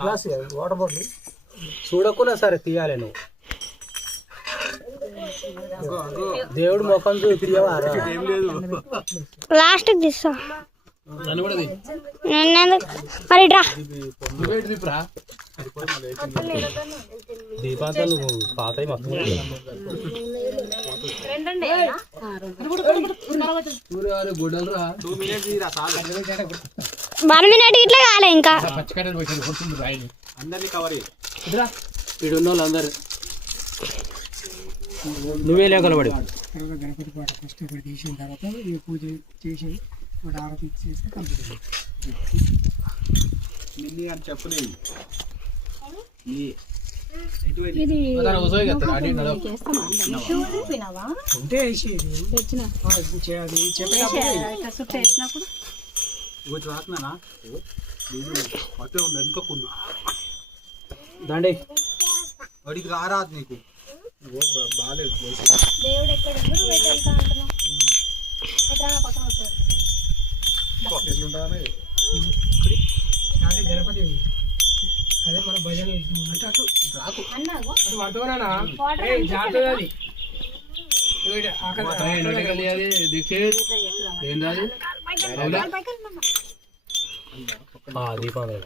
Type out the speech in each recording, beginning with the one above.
Glass water bottle చూడకుండా సరే తీయాలి నువ్వు దేవుడు ముఖం చూపియవా లాస్ట్ తీస్తా మరి దీపాంతాలు పాత మొత్తం 1 మినిట్ ఇట్లా కాలే ఇంకా అందరినీ కవర్ ఇడున్న వాళ్ళందరూ నువ్వే లేకలబడి గణపతి పాట ఫస్ట్ ఒకటి తీసిన తర్వాత ఈ పూజ చేసి ఒక ఆరతి చేస్తే కంప్లీట్ అని చెప్పలేదు ఉంటే వేసేది అది చెప్పేటప్పుడు రాస్తున్నానా మొత్తం వెనుకకుండా దండి వాడికి రారాదు నీకు బాగాలేదు గణపతి అదే మన భజన అంటే అటు రాకు పడుతున్నానా జాగ్రత్త దీపావళి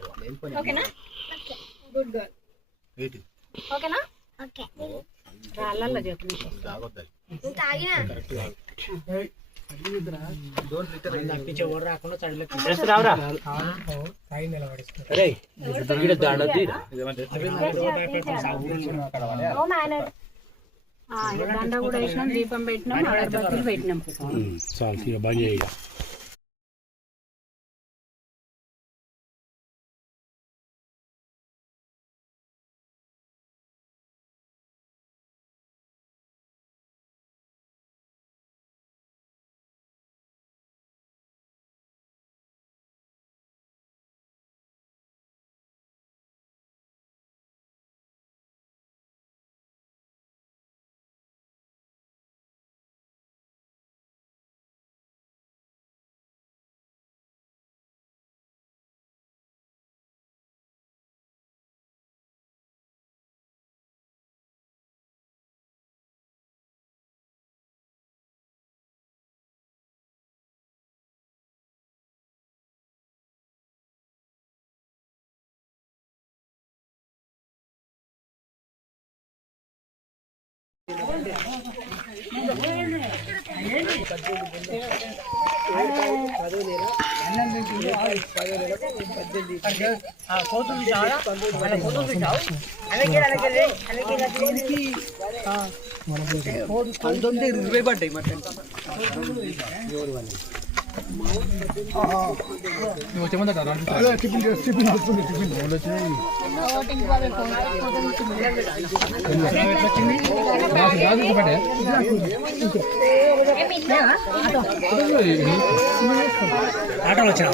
దండ కూడా వేసినాం, దీపం పెట్టినాం, అగరబత్తులు పెట్టినాం. చాలు బంద్ చేయ పడ్డాయి ఆటోలు వచ్చిన